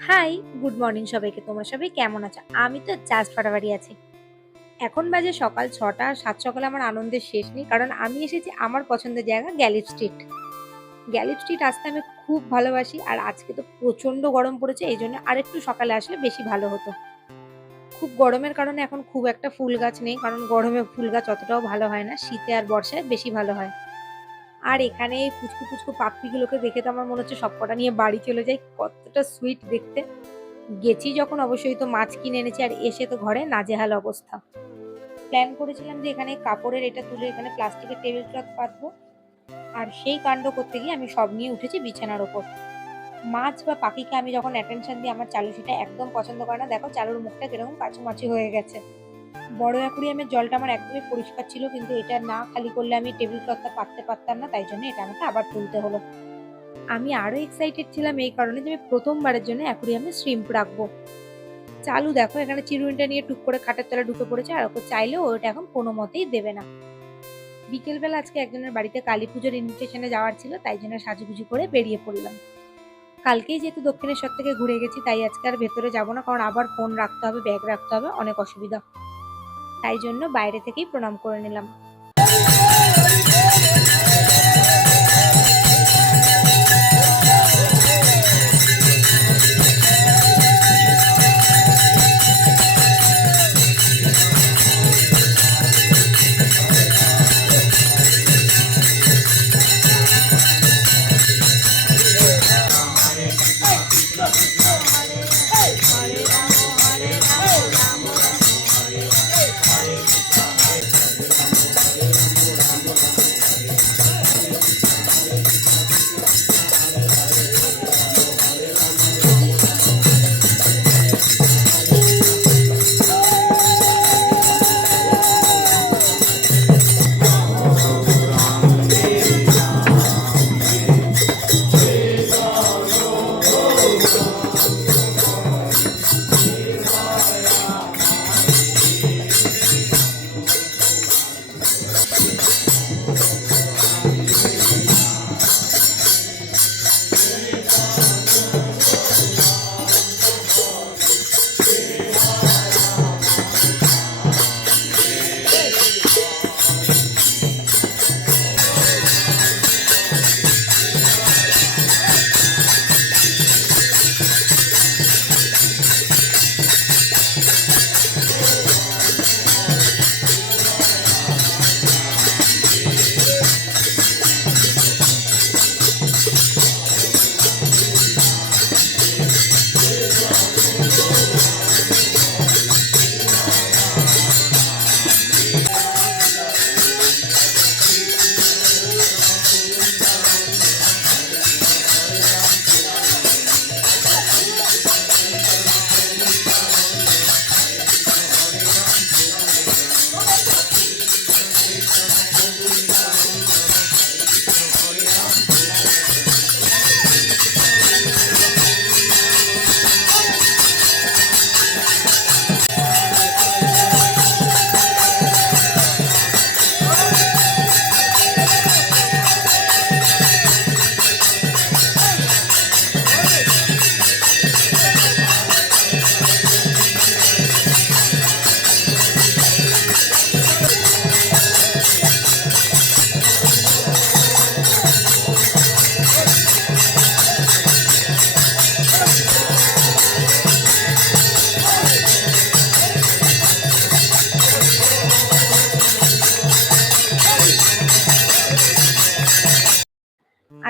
High, good morning সবাইকে। তোমরা সবাই কেমন আছো? আমি তো জাস্ট ফাটাফাটি আছি। এখন বাজে সকাল ৬টা। আর সাত সকালে আমার আনন্দের শেষ নেই। কারণ আমি এসেছি আমার পছন্দের জায়গা গ্যালিফ স্ট্রিট। গ্যালিফ স্ট্রিট আসতে আমি খুব ভালোবাসি। আর আজকে তো প্রচণ্ড গরম পড়েছে। এইজন্য আরেকটু সকালে আসলে বেশি ভালো হতো। খুব গরমের কারণে এখন খুব একটা ফুল গাছ নেই। কারণ গরমে ফুল গাছ অতটাও ভালো হয় না। শীতে আর বর্ষায় বেশি ভালো হয়। আর এখানে এই পুচকু, পুচকু পাপ্পিগুলোকে দেখে তো আমার মনে হচ্ছে সবকটা নিয়ে বাড়ি চলে যাই। কতটা সুইট দেখতে। গেছি যখন অবশ্যই তো মাছ কিনে এনেছি আর এসে তো ঘরে নাজেহাল অবস্থা। প্ল্যান করেছিলাম যে এখানে কাপড়ের এটা তুলে এখানে প্লাস্টিকের টেবিল ক্লথ পাতবো। আর সেই কাণ্ড করতে গিয়ে আমি সব নিয়ে উঠেছি বিছানার ওপর। মাছ বা পাখিকে আমি যখন অ্যাটেনশন দিই আমার চালু সেটা একদম পছন্দ করে না। দেখো চালুর মুখটা কিরকম কাচুমাচু হয়ে গেছে। বড় অ্যাকুরিয়ামের জলটা আমার একদমই পরিষ্কার ছিল কিন্তু এটা না খালি করলে আমি টেবিল ক্লথটা পাততে পারতাম না, তাই জন্য এটা আমাকে আবার তুলতে হলো। আমি আরো এক্সাইটেড ছিলাম এই কারণে যে আমি প্রথমবারের জন্য অ্যাকুরিয়ামে শ্রিম্প রাখবো। চালু দেখো এখানে চিরুনিটা নিয়ে টুক করে খাটের তলায় ঢুকে পড়েছে আর ওকে চাইলেও ওটা এখন কোনো মতেই দেবে না। বিকেলবেলা আজকে একজনের বাড়িতে কালী পুজোর ইনভিটেশনে যাওয়ার ছিল, তাই জন্য সাজুগুজু করে বেরিয়ে পড়লাম। কালকেই যেহেতু দক্ষিণেশ্বর থেকে ঘুরে গেছি তাই আজকে আর ভেতরে যাব না, কারণ আবার ফোন রাখতে হবে, ব্যাগ রাখতে হবে, অনেক অসুবিধা। তাই জন্য বাইরে থেকেই প্রণাম করে নিলাম।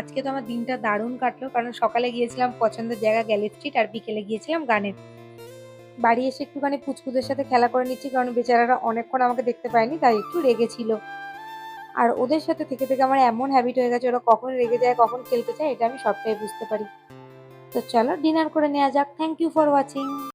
আজকে তো আমার দিনটা দারুণ কাটলো, কারণ সকালে গিয়েছিলাম পছন্দের জায়গা গ্যালি স্ট্রিট আর বিকেলে গিয়েছিলাম গানের। বাড়ি এসে একটুখানি পুচকুদের সাথে খেলা করে নিচ্ছি, কারণ বেচারারা অনেকক্ষণ আমাকে দেখতে পায়নি তাই একটু রেগেছিল। আর ওদের সাথে থেকে থেকে আমার এমন হ্যাবিট হয়ে গেছে ওরা কখন রেগে যায় কখন খেলতে চায় এটা আমি সবটাই বুঝতে পারি। তো চলো ডিনার করে নেওয়া যাক। Thank you for watching.